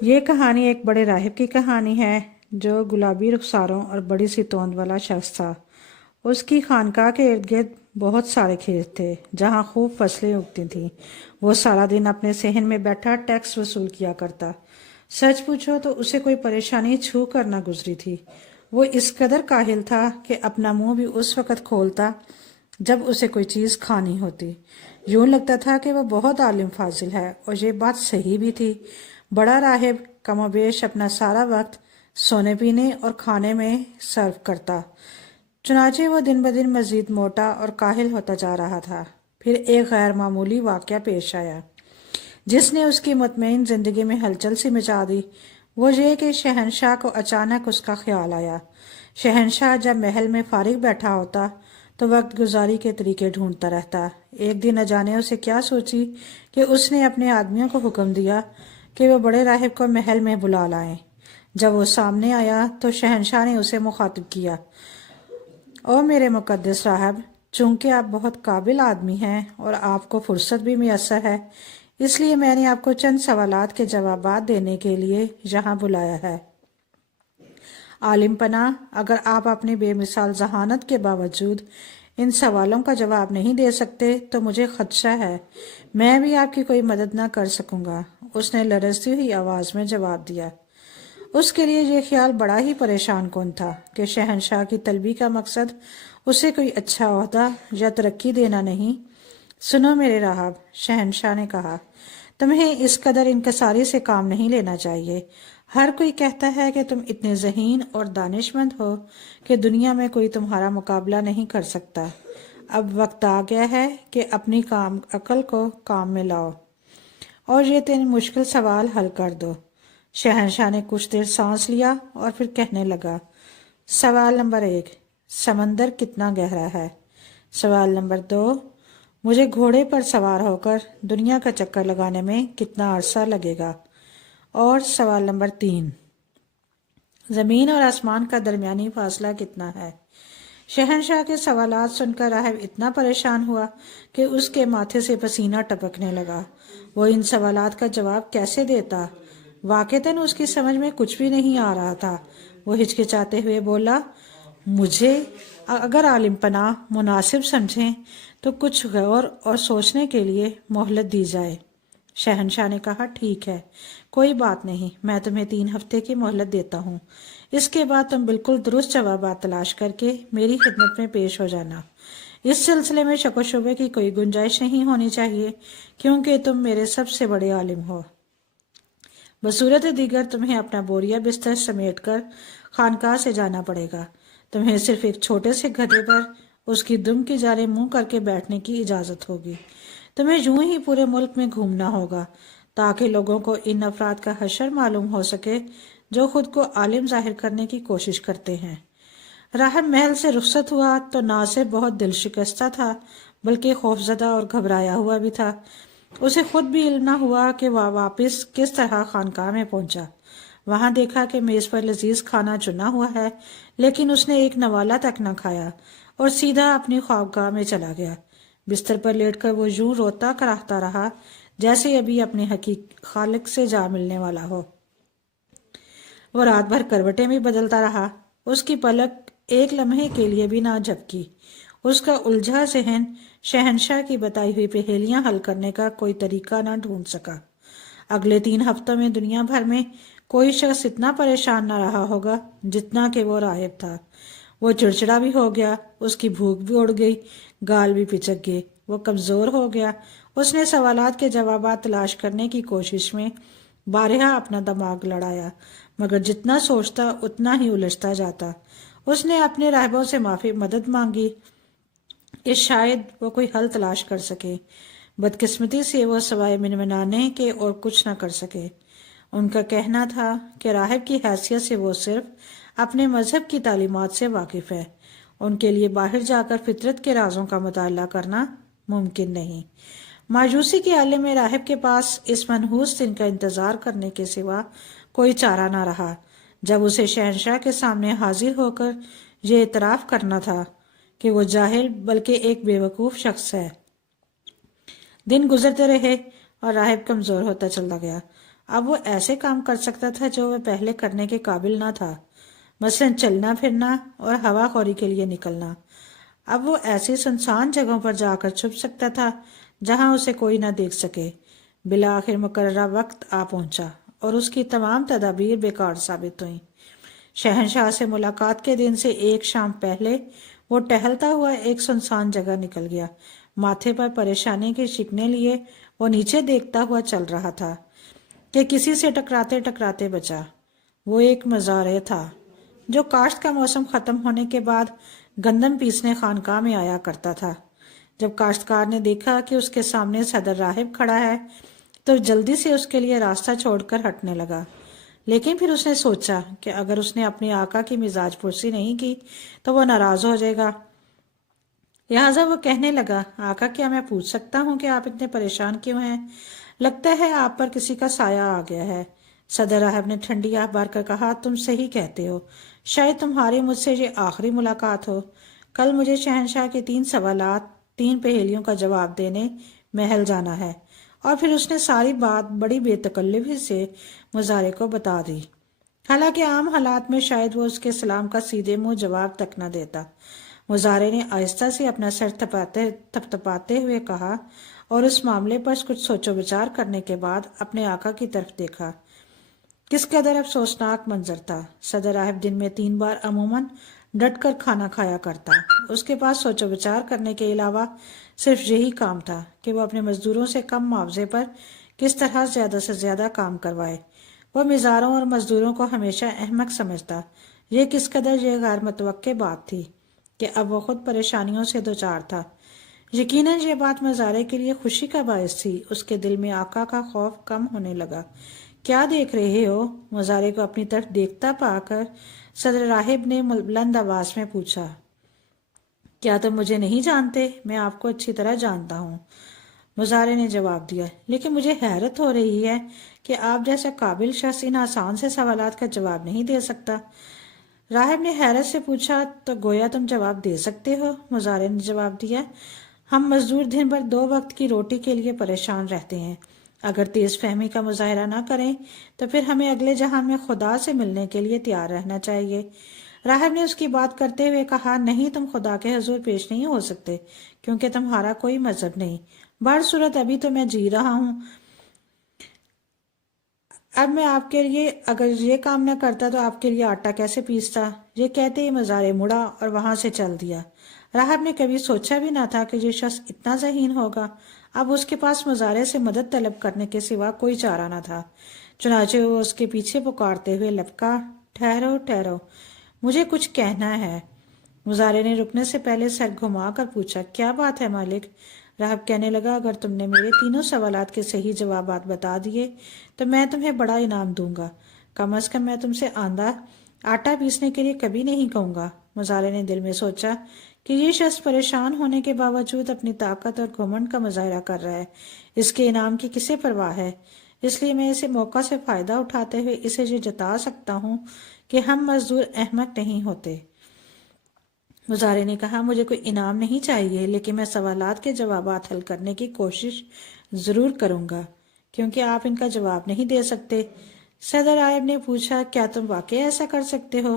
یہ کہانی ایک بڑے راہب کی کہانی ہے جو گلابی رخساروں اور بڑی سی توند والا شخص تھا۔ اس کی خانقاہ کے ارد گرد بہت سارے کھیت تھے جہاں خوب فصلیں اگتی تھیں۔ وہ سارا دن اپنے صحن میں بیٹھا ٹیکس وصول کیا کرتا۔ سچ پوچھو تو اسے کوئی پریشانی چھو کر نہ گزری تھی۔ وہ اس قدر کاہل تھا کہ اپنا منہ بھی اس وقت کھولتا جب اسے کوئی چیز کھانی ہوتی۔ یوں لگتا تھا کہ وہ بہت عالم فاضل ہے، اور یہ بات صحیح بھی تھی۔ بڑا راہب کم و بیش اپنا سارا وقت سونے پینے اور کھانے میں صرف کرتا۔ چنانچہ وہ دن بدن مزید موٹا اور کاہل ہوتا جا رہا تھا۔ پھر ایک غیر معمولی واقعہ پیش آیا جس نے اس کی مطمئن زندگی میں ہلچل سی مچا دی۔ وہ یہ کہ شہنشاہ کو اچانک اس کا خیال آیا۔ شہنشاہ جب محل میں فارغ بیٹھا ہوتا تو وقت گزاری کے طریقے ڈھونڈتا رہتا۔ ایک دن نہ جانے اسے کیا سوچی کہ اس نے اپنے آدمیوں کو حکم دیا کہ وہ بڑے راہب کو محل میں بلا لائیں۔ جب وہ سامنے آیا تو شہنشاہ نے اسے مخاطب کیا: او میرے مقدس راہب، چونکہ آپ بہت قابل آدمی ہیں اور آپ کو فرصت بھی میسر ہے، اس لیے میں نے آپ کو چند سوالات کے جوابات دینے کے لیے یہاں بلایا ہے۔ عالم پناہ، اگر آپ اپنی بے مثال ذہانت کے باوجود ان سوالوں کا جواب نہیں دے سکتے تو مجھے خدشہ ہے میں بھی آپ کی کوئی مدد نہ کر سکوں گا، اس نے لرزتی ہوئی آواز میں جواب دیا۔ اس کے لیے یہ خیال بڑا ہی پریشان کن تھا کہ شہنشاہ کی طلبی کا مقصد اسے کوئی اچھا عہدہ یا ترقی دینا نہیں۔ سنو میرے راہب، شہنشاہ نے کہا، تمہیں اس قدر انکساری سے کام نہیں لینا چاہیے۔ ہر کوئی کہتا ہے کہ تم اتنے ذہین اور دانش مند ہو کہ دنیا میں کوئی تمہارا مقابلہ نہیں کر سکتا۔ اب وقت آ گیا ہے کہ اپنی عقل کو کام میں لاؤ اور یہ 3 مشکل سوال حل کر دو۔ شہنشاہ نے کچھ دیر سانس لیا اور پھر کہنے لگا: سوال نمبر 1، سمندر کتنا گہرا ہے؟ سوال نمبر 2، مجھے گھوڑے پر سوار ہو کر دنیا کا چکر لگانے میں کتنا عرصہ لگے گا؟ اور سوال نمبر 3، زمین اور آسمان کا درمیانی فاصلہ کتنا ہے؟ شہنشاہ کے سوالات سن کر راہب اتنا پریشان ہوا کہ اس کے ماتھے سے پسینہ ٹپکنے لگا۔ وہ ان سوالات کا جواب کیسے دیتا؟ واقعتاً اس کی سمجھ میں کچھ بھی نہیں آ رہا تھا۔ وہ ہچکچاتے ہوئے بولا: مجھے اگر عالم پناہ مناسب سمجھیں تو کچھ غور اور سوچنے کے لیے مہلت دی جائے۔ شہنشاہ نے کہا: ٹھیک ہے، کوئی بات نہیں، میں تمہیں 3 ہفتے کی مہلت دیتا ہوں۔ اس کے بعد تم بالکل درست جوابات تلاش کر کے میری خدمت میں پیش ہو جانا۔ اس سلسلے میں شک و شبے کی کوئی گنجائش نہیں ہونی چاہیے، کیونکہ تم میرے سب سے بڑے عالم ہو۔ بصورت دیگر تمہیں اپنا بوریا بستر سمیٹ کر خانقاہ سے جانا پڑے گا۔ تمہیں صرف ایک چھوٹے سے گدھے پر اس کی دم کی جانب منہ کر کے بیٹھنے کی اجازت ہوگی۔ تمہیں یوں ہی پورے ملک میں گھومنا ہوگا تاکہ لوگوں کو ان افراد کا حشر معلوم ہو سکے جو خود کو عالم ظاہر کرنے کی کوشش کرتے ہیں۔ راہب محل سے رخصت ہوا تو نہ صرف بہت دل شکستہ تھا بلکہ خوفزدہ اور گھبرایا ہوا بھی تھا۔ اسے خود بھی علم نہ ہوا کہ وہ واپس کس طرح خانقاہ میں پہنچا۔ وہاں دیکھا کہ میز پر لذیذ کھانا چنا ہوا ہے، لیکن اس نے ایک نوالہ تک نہ کھایا اور سیدھا اپنی خوابگاہ میں چلا گیا۔ بستر پر لیٹ کر وہ یوں روتا کراہتا رہا جیسے ابھی اپنے خالق سے جا ملنے والا ہو۔ وہ رات بھر کروٹیں بھی بدلتا رہا، اس کی پلک ایک لمحے کے لیے بھی نہ جھپکی۔ اس کا الجھا ذہن شہنشاہ کی بتائی ہوئی پہیلیاں حل کرنے کا کوئی طریقہ نہ ڈھونڈ سکا۔ اگلے 3 ہفتوں میں دنیا بھر میں کوئی شخص اتنا پریشان نہ رہا ہوگا جتنا کہ وہ راہب تھا۔ وہ چڑچڑا بھی ہو گیا، اس کی بھوک بھی اڑ گئی، گال بھی پچک گئے، وہ کمزور ہو گیا۔ اس نے سوالات کے جوابات تلاش کرنے کی کوشش میں بارہا اپنا دماغ لڑایا، مگر جتنا سوچتا اتنا ہی الجھتا جاتا۔ اس نے اپنے راہبوں سے مدد مانگی کہ شاید وہ کوئی حل تلاش کر سکے۔ بدقسمتی سے وہ سوائے منمنانے کے اور کچھ نہ کر سکے۔ ان کا کہنا تھا کہ راہب کی حیثیت سے وہ صرف اپنے مذہب کی تعلیمات سے واقف ہے، ان کے لیے باہر جا کر فطرت کے رازوں کا مطالعہ کرنا ممکن نہیں۔ مایوسی کے عالم میں راہب کے پاس اس منحوس دن کا انتظار کرنے کے سوا کوئی چارہ نہ رہا جب اسے شہنشاہ کے سامنے حاضر ہو کر یہ اعتراف کرنا تھا کہ وہ جاہل بلکہ ایک بے وقوف شخص ہے۔ دن گزرتے رہے اور راہب کمزور ہوتا چلا گیا۔ اب وہ ایسے کام کر سکتا تھا جو وہ پہلے کرنے کے قابل نہ تھا، مثلاً چلنا پھرنا اور ہوا خوری کے لیے نکلنا۔ اب وہ ایسی سنسان جگہوں پر جا کر چھپ سکتا تھا جہاں اسے کوئی نہ دیکھ سکے۔ بالآخر مقررہ وقت آ پہنچا اور اس کی تمام تدابیر بیکار ثابت ہوئیں۔ شہنشاہ سے ملاقات کے دن سے ایک شام پہلے وہ ٹہلتا ہوا ایک سنسان جگہ نکل گیا۔ ماتھے پر پریشانی کی شکنیں لیے وہ نیچے دیکھتا ہوا چل رہا تھا کہ کسی سے ٹکراتے ٹکراتے بچا۔ وہ ایک مزارع تھا جو کاشت کا موسم ختم ہونے کے بعد گندم پیسنے خانقاہ میں آیا کرتا تھا۔ جب کاشتکار نے دیکھا کہ اس کے سامنے صدر راہب کھڑا ہے تو جلدی سے اس کے لیے راستہ چھوڑ کر ہٹنے لگا، لیکن پھر اس نے سوچا کہ اگر اس نے اپنے آقا کی مزاج پرسی نہیں کی تو وہ ناراض ہو جائے گا۔ لہٰذا وہ کہنے لگا، آقا کیا میں پوچھ سکتا ہوں کہ آپ اتنے پریشان کیوں ہیں؟ لگتا ہے آپ پر کسی کا سایہ آ گیا ہے۔ صدر راہب نے ٹھنڈی آہ بھر کر کہا، تم صحیح کہتے ہو، شاید تمہاری مجھ سے یہ آخری ملاقات ہو۔ کل مجھے شہنشاہ کے 3 سوالات 3 پہیلیوں کا جواب دینے محل جانا ہے۔ اور پھر اس نے ساری بات بڑی بے تکلفی سے مزارع کو بتا دی، حالانکہ عام حالات میں شاید وہ اس کے سلام کا سیدھے منہ جواب تک نہ دیتا۔ مزارع نے آہستہ سے اپنا سر تھپتھپاتے ہوئے کہا اور اس معاملے پر کچھ سوچ و بچار کرنے کے بعد اپنے آقا کی طرف دیکھا۔ کس قدر افسوسناک منظر تھا۔ صدر راہب دن میں 3 بار عموماً ڈٹ کر کھانا کھایا کرتا۔ اس کے پاس سوچ و بچار کرنے کے علاوہ صرف یہی کام تھا کہ وہ اپنے مزدوروں سے کم معاوضے پر کس طرح زیادہ سے زیادہ کام کروائے۔ وہ مزاروں اور مزدوروں کو ہمیشہ احمق سمجھتا۔ یہ کس قدر یہ غیر متوقع بات تھی کہ اب وہ خود پریشانیوں سے دوچار تھا۔ یقیناً یہ بات مزارع کے لیے خوشی کا باعث تھی۔ اس کے دل میں آقا کا خوف کم ہونے لگا۔ کیا دیکھ رہے ہو؟ مزارع کو اپنی طرف دیکھتا پا کر صدر راہب نے بلند آواز میں پوچھا، کیا تم مجھے نہیں جانتے؟ میں آپ کو اچھی طرح جانتا ہوں، مزارع نے جواب دیا، لیکن مجھے حیرت ہو رہی ہے کہ آپ جیسا قابل شخص ان آسان سے سوالات کا جواب نہیں دے سکتا۔ راہب نے حیرت سے پوچھا، تو گویا تم جواب دے سکتے ہو؟ مزارع نے جواب دیا، ہم مزدور دن بھر 2 وقت کی روٹی کے لیے پریشان رہتے ہیں۔ اگر تیز فہمی کا مظاہرہ نہ کریں تو پھر ہمیں اگلے جہان میں خدا سے ملنے کے لیے تیار رہنا چاہیے۔ راہب نے اس کی بات کرتے ہوئے کہا، نہیں، تم خدا کے حضور پیش نہیں ہو سکتے کیونکہ تمہارا کوئی مذہب نہیں۔ بہرصورت ابھی تو میں جی رہا ہوں۔ اب میں آپ کے لیے اگر یہ کام نہ کرتا تو آپ کے لیے آٹا کیسے پیستا؟ یہ کہتے ہی مزارع مڑا اور وہاں سے چل دیا۔ راہب نے کبھی سوچا بھی نہ تھا کہ یہ شخص اتنا ذہین ہوگا۔ اب اس کے پاس مزارع سے مدد طلب کرنے کے سوا کوئی چارہ نہ تھا۔ چنانچہ وہ اس کے پیچھے پکارتے ہوئے لپکا، ٹھہرو ٹھہرو، مجھے کچھ کہنا ہے۔ مزارع نے رکنے سے پہلے سر گھما کر پوچھا، کیا بات ہے مالک؟ راہب کہنے لگا، اگر تم نے میرے 3 سوالات کے صحیح جوابات بتا دیے تو میں تمہیں بڑا انعام دوں گا۔ کم از کم میں تم سے آندہ آٹا پیسنے کے لیے کبھی نہیں کہوں گا۔ مزارع نے دل میں سوچا کہ یہ شخص پریشان ہونے کے باوجود اپنی طاقت اور گھمنڈ کا مظاہرہ کر رہا ہے۔ اس کے انعام کی کسے پرواہ ہے؟ اس لیے میں اسے موقع سے فائدہ اٹھاتے ہوئے اسے یہ جتا سکتا ہوں کہ ہم مزدور احمق نہیں ہوتے۔ مزارع نے کہا، مجھے کوئی انعام نہیں چاہیے، لیکن میں سوالات کے جوابات حل کرنے کی کوشش ضرور کروں گا کیونکہ آپ ان کا جواب نہیں دے سکتے۔ صدر راہب نے پوچھا، کیا تم واقعی ایسا کر سکتے ہو؟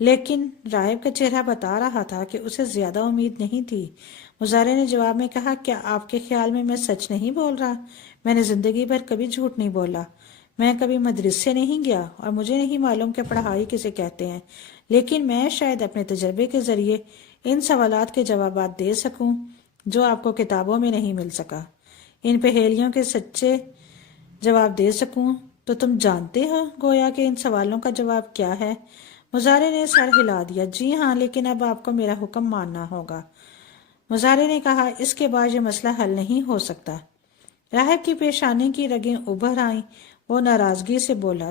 لیکن راہب کا چہرہ بتا رہا تھا کہ اسے زیادہ امید نہیں تھی۔ مزارع نے جواب میں کہا، کیا آپ کے خیال میں سچ نہیں بول رہا؟ میں نے زندگی بھر کبھی جھوٹ نہیں بولا۔ میں کبھی مدرسے نہیں گیا اور مجھے نہیں معلوم کہ پڑھائی کسے کہتے ہیں، لیکن میں شاید اپنے تجربے کے ذریعے ان سوالات کے جوابات دے سکوں جو آپ کو کتابوں میں نہیں مل سکا، ان پہیلیوں کے سچے جواب دے سکوں۔ تو تم جانتے ہو گویا کہ ان سوالوں کا جواب کیا ہے؟ مزارع نے سر ہلا دیا، جی ہاں، لیکن اب آپ کو میرا حکم ماننا ہوگا۔ مزارع نے کہا، اس کے بعد یہ مسئلہ حل نہیں ہو سکتا۔ راہب کی پیشانی کی رگیں ابھر آئیں۔ وہ ناراضگی سے بولا،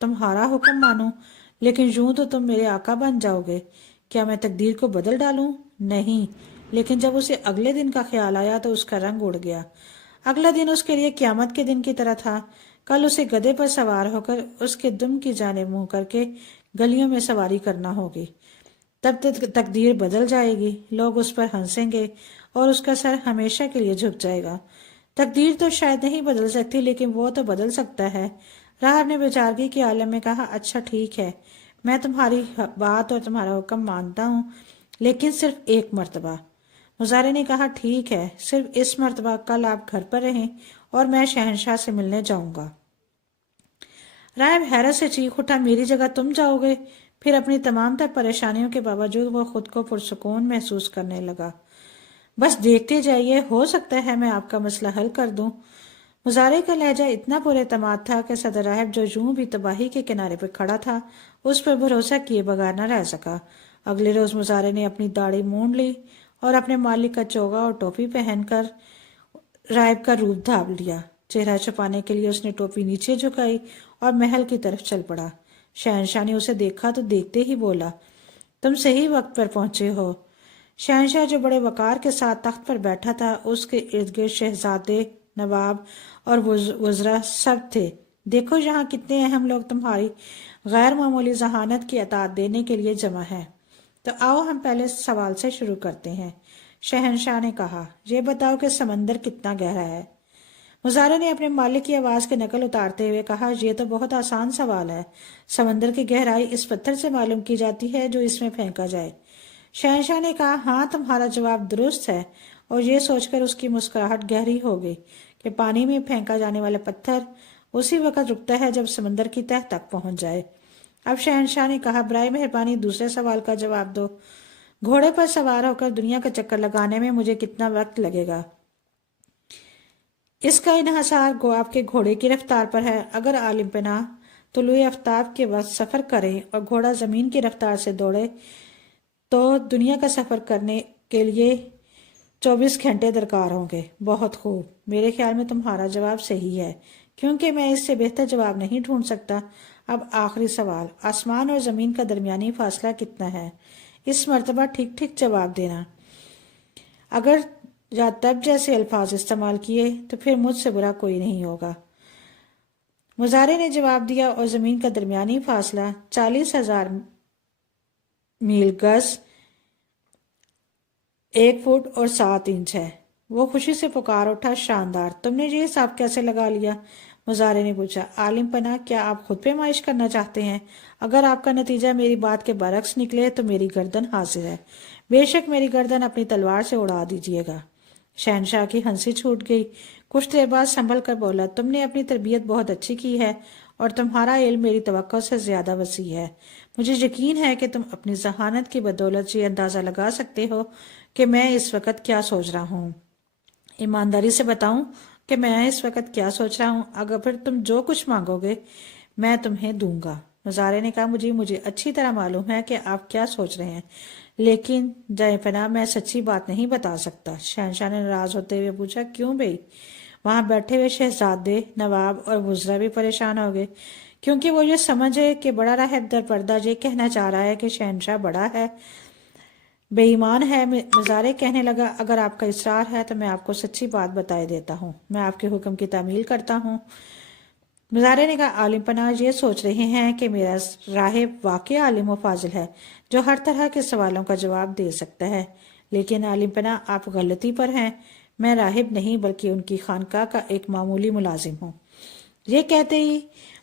تمہارا حکم مانوں؟ لیکن یوں تو تم میرے آقا بن جاؤ گے۔ کیا میں تقدیر کو بدل ڈالوں؟ نہیں۔ لیکن جب اسے اگلے دن کا خیال آیا تو اس کا رنگ اڑ گیا۔ اگلا دن اس کے لیے قیامت کے دن کی طرح تھا۔ کل اسے گدھے پر سوار ہو کر اس کے دم کی جانب منہ کر کے گلیوں میں سواری کرنا ہوگی۔ تب تک تقدیر بدل جائے گی، لوگ اس پر ہنسیں گے اور اس کا سر ہمیشہ کے لیے جھک جائے گا۔ تقدیر تو شاید نہیں بدل سکتی لیکن وہ تو بدل سکتا ہے۔ راہب نے بیچارگی کے عالم میں کہا، اچھا ٹھیک ہے، میں تمہاری بات اور تمہارا حکم مانتا ہوں، لیکن صرف ایک مرتبہ۔ مزارے نے کہا، ٹھیک ہے، صرف اس مرتبہ کل آپ گھر پر رہیں اور میں شہنشاہ سے ملنے جاؤں گا۔ راہب حیرت سے چیخ اٹھا، میری جگہ تم جاؤ گے؟ پھر اپنی تمام تر پریشانیوں کے باوجود وہ خود کو پرسکون محسوس کرنے لگا۔ بس دیکھتے جائیے، ہو سکتا ہے میں آپ کا مسئلہ حل کر دوں۔ مزارے کا لہجہ اتنا پر اعتماد تھا کہ صدر راہب جو یوں بھی تباہی کے کنارے پہ کھڑا تھا اس پر بھروسہ کیے بغیر نہ رہ سکا۔ اگلے روز مزارے نے اپنی داڑھی مونڈ لی اور اپنے مالک کا چوگا اور ٹوپی پہن کر راہب کا روپ دھار لیا۔ چہرہ چھپانے کے لیے اس نے ٹوپی نیچے جھکائی اور محل کی طرف چل پڑا۔ شہنشاہ نے اسے دیکھا تو دیکھتے ہی بولا، تم صحیح وقت پر پہنچے ہو۔ شہنشاہ جو بڑے وقار کے ساتھ تخت پر بیٹھا تھا، اس کے ارد گرد شہزادے، نواب اور وزراء سب تھے۔ دیکھو یہاں کتنے اہم لوگ تمہاری غیر معمولی ذہانت کی اطاعت دینے کے لیے جمع ہیں۔ تو آؤ ہم پہلے سوال سے شروع کرتے ہیں۔ شہنشاہ نے کہا، یہ بتاؤ کہ سمندر کتنا گہرا ہے؟ مزارے نے اپنے مالک کی آواز کی نقل اتارتے ہوئے کہا، یہ تو بہت آسان سوال ہے۔ سمندر کی گہرائی اس پتھر سے معلوم کی جاتی ہے جو اس میں پھینکا جائے۔ شہنشاہ نے کہا، ہاں تمہارا جواب درست ہے، اور یہ سوچ کر اس کی مسکراہٹ گہری ہو گئی کہ پانی میں پھینکا جانے والا پتھر اسی وقت رکتا ہے جب سمندر کی تہہ تک پہنچ جائے۔ اب شہنشاہ نے کہا، برائے مہربانی دوسرے سوال کا جواب دو۔ گھوڑے پر سوار ہو کر دنیا کا چکر لگانے میں مجھے کتنا وقت لگے گا؟ اس کا انحصار آپ کے گھوڑے کی رفتار پر ہے۔ اگر عالم پناہ طلوع آفتاب کے وقت سفر کریں اور گھوڑا زمین کی رفتار سے دوڑے تو دنیا کا سفر کرنے کے لیے 24 گھنٹے درکار ہوں گے۔ بہت خوب، میرے خیال میں تمہارا جواب صحیح ہے، کیونکہ میں اس سے بہتر جواب نہیں ڈھونڈ سکتا۔ اب آخری سوال، آسمان اور زمین کا درمیانی فاصلہ کتنا ہے؟ اس مرتبہ ٹھیک ٹھیک جواب دینا۔ اگر یا تب جیسے الفاظ استعمال کیے تو پھر مجھ سے برا کوئی نہیں ہوگا۔ مزارے نے جواب دیا، اور زمین کا درمیانی فاصلہ 40,000 میل گز 1 فٹ اور 7 انچ ہے۔ وہ خوشی سے پکار اٹھا، شاندار، تم نے یہ حساب کیسے لگا لیا؟ مزارے نے پوچھا، عالم پناہ کیا آپ خود پیمائش کرنا چاہتے ہیں؟ اگر آپ کا نتیجہ میری بات کے برعکس نکلے تو میری گردن حاضر ہے۔ بے شک میری گردن اپنی تلوار سے اڑا دیجیے گا۔ شہنشاہ کی ہنسی چھوٹ گئی۔ کچھ دیر بعد سنبھل کر بولا، تم نے اپنی تربیت بہت اچھی کی ہے اور تمہارا علم میری توقع سے زیادہ وسیع ہے۔ مجھے یقین ہے کہ تم اپنی ذہانت کی بدولت یہ اندازہ لگا سکتے ہو کہ میں اس وقت کیا سوچ رہا ہوں۔ ایمانداری سے بتاؤں کہ میں اس وقت کیا سوچ رہا ہوں؟ اگر پھر تم جو کچھ مانگو گے میں تمہیں دوں گا۔ مزارے نے کہا، مجھے اچھی طرح معلوم ہے کہ آپ کیا سوچ رہے ہیں، لیکن جائے پناہ میں سچی بات نہیں بتا سکتا۔ شہنشاہ نے ناراض ہوتے ہوئے پوچھا، کیوں بھئی؟ وہاں بیٹھے ہوئے شہزادے، نواب اور وزراء بھی پریشان ہو گئے، کیونکہ وہ یہ سمجھے کہ بڑا راہب در پردہ یہ کہنا چاہ رہا ہے کہ شہنشاہ بڑا ہے، بے ایمان ہے۔ مزارے کہنے لگا، اگر آپ کا اصرار ہے تو میں آپ کو سچی بات بتائے دیتا ہوں، میں آپ کے حکم کی تعمیل کرتا ہوں۔ مزارے نے کہا، عالم پناہ یہ سوچ رہے ہیں کہ میرا راہب واقعی عالم و فاضل ہے جو ہر طرح کے سوالوں کا جواب دے سکتا ہے، لیکن عالم پناہ آپ غلطی پر ہیں، میں راہب نہیں بلکہ ان کی خانقاہ کا ایک معمولی ملازم ہوں۔ یہ کہتے ہی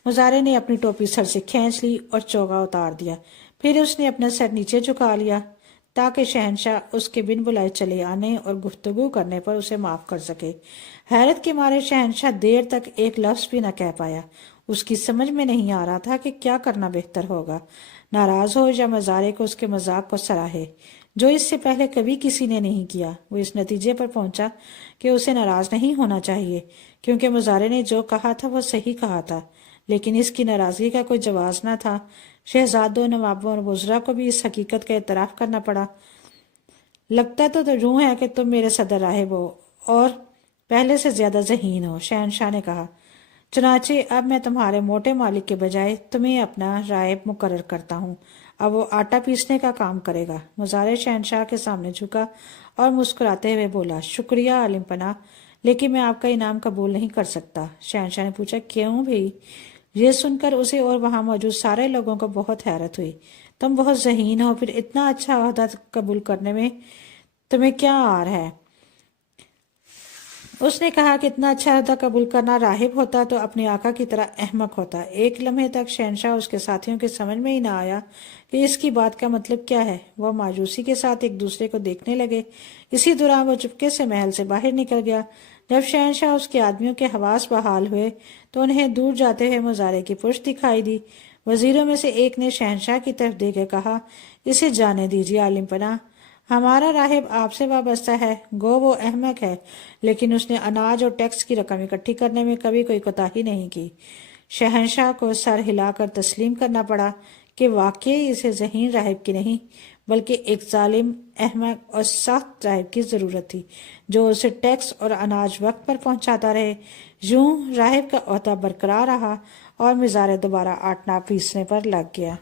مزارے نے اپنی ٹوپی سر سے کھینچ لی اور چوگا اتار دیا، پھر اس نے اپنا سر نیچے جھکا لیا تاکہ شہنشاہ اس کے بن بلائے چلے آنے اور گفتگو کرنے پر اسے معاف کر سکے۔ حیرت کے مارے شہنشاہ دیر تک ایک لفظ بھی نہ کہہ پایا۔ اس کی سمجھ میں نہیں آ رہا تھا کہ کیا کرنا بہتر ہوگا، ناراض ہو یا مزارے کو اس کے مذاق کو سراہے، جو اس سے پہلے کبھی کسی نے نہیں کیا۔ وہ اس نتیجے پر پہنچا کہ اسے ناراض نہیں ہونا چاہیے، کیونکہ مزارے نے جو کہا تھا وہ صحیح کہا تھا، لیکن اس کی ناراضگی کا کوئی جواز نہ تھا۔ شہزادوں، نوابوں اور وزراء کو بھی اس حقیقت کا اعتراف کرنا پڑا۔ لگتا تو یوں ہے کہ تم میرے صدر راہب ہو اور پہلے سے زیادہ ذہین ہو، شہنشاہ نے کہا۔ چنانچہ اب میں تمہارے موٹے مالک کے بجائے تمہیں اپنا راہب مقرر کرتا ہوں، اب وہ آٹا پیسنے کا کام کرے گا۔ مزارے شہنشاہ کے سامنے جھکا اور مسکراتے ہوئے بولا، شکریہ عالم پناہ، لیکن میں آپ کا انعام قبول نہیں کر سکتا۔ شہنشاہ نے پوچھا، کیوں بھئی؟ یہ سن کر اسے اور وہاں موجود سارے لوگوں کو بہت حیرت ہوئی۔ تم بہت ذہین ہو، پھر اتنا اچھا عہدہ قبول کرنے میں تمہیں کیا عار ہے؟ اس نے کہا کہ اتنا اچھا عہدہ قبول کرنا راہب ہوتا تو اپنے آقا کی طرح احمق ہوتا۔ ایک لمحے تک شہنشاہ اس کے ساتھیوں کے سمجھ میں ہی نہ آیا کہ اس کی بات کا مطلب کیا ہے۔ وہ مایوسی کے ساتھ ایک دوسرے کو دیکھنے لگے۔ اسی دوران وہ چپکے سے محل سے باہر نکل گیا۔ جب شہنشاہ اس کے آدمیوں کے حواس بحال ہوئے تو انہیں دور جاتے ہوئے مزارے کی پشت دکھائی دی۔ وزیروں میں سے ایک نے شہنشاہ کی طرف دیکھ کے کہا، اسے جانے دیجیے عالم پناہ، ہمارا راہب آپ سے وابستہ ہے۔ گو وہ احمق ہے، لیکن اس نے اناج اور ٹیکس کی رقم اکٹھی کرنے میں کبھی کوئی کوتاہی نہیں کی۔ شہنشاہ کو سر ہلا کر تسلیم کرنا پڑا کہ واقعی اسے ذہین راہب کی نہیں بلکہ ایک ظالم، احمق اور سخت راہب کی ضرورت تھی جو اسے ٹیکس اور اناج وقت پر پہنچاتا رہے۔ یوں راہب کا عہدہ برقرار رہا اور مزارے دوبارہ آٹنا پیسنے پر لگ گیا۔